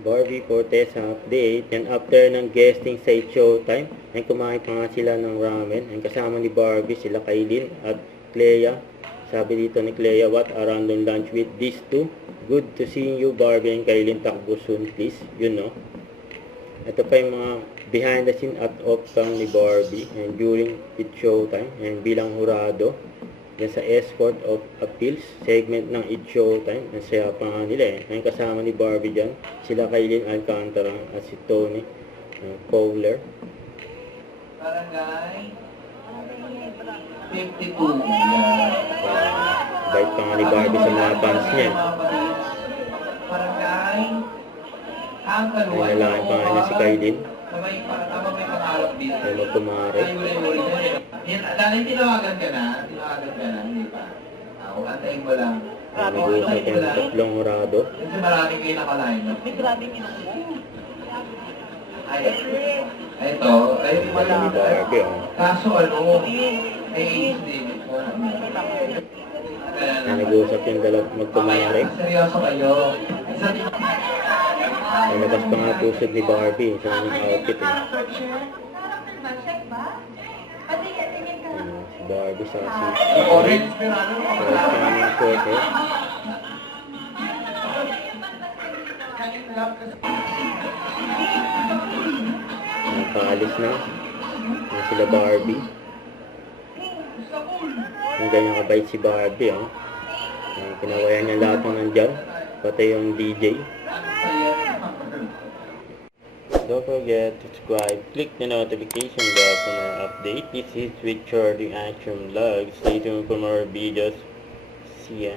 Barbie Fortes update. And after ng guesting sa It's Showtime, ay kumain pa nga sila ng ramen. And kasama ni Barbie, sila Kailin at Clea. Sabi dito ni Clea, what a random lunch with these two. Good to see you, Barbie and Kailin. Takbo soon, please. You know. Ito pa yung mga behind the scene at off cam ni Barbie and during It's Showtime. And bilang hurado, yan sa Escort of Appeals segment ng It's Showtime. Ang saya pa nga nila eh. Ngayon kasama ni Barbie dyan, sila Kailin Alcantara at si Tony Fowler. Barangay 52. Bait pa nga ni Barbie sa mga fans niya. Barangay Ay nalaking pa nga niya si Kailin. May pangarap dito. Ay magkumare. Dahil tinawagan ka na, hindi pa. Ako, antayin mo lang. Ay nag-uusap yung tatlong hurado. Kasi marami kayo nakaline. May grabing inom mo. Ay, ito, ay Wala ni Barbie oh. kaso ano, ay hindi. Ay nag-uusap yung dalawang magkumare. Seryoso kayo. Ay labas pa nga pusod ni Barbie sa kanyang outfit eh. Si Barbie sa si Orange, pero sa kanyang short eh. Nakaalis na. Yan sila Barbie. Ang ganyan kabait si Barbie oh. Kinawayan niya lahat ng nandyan. Pati yung DJ. Don't forget to subscribe, click the notification bell for more updates. This is with Charlie Action Vlog. Stay tuned for more videos. See ya.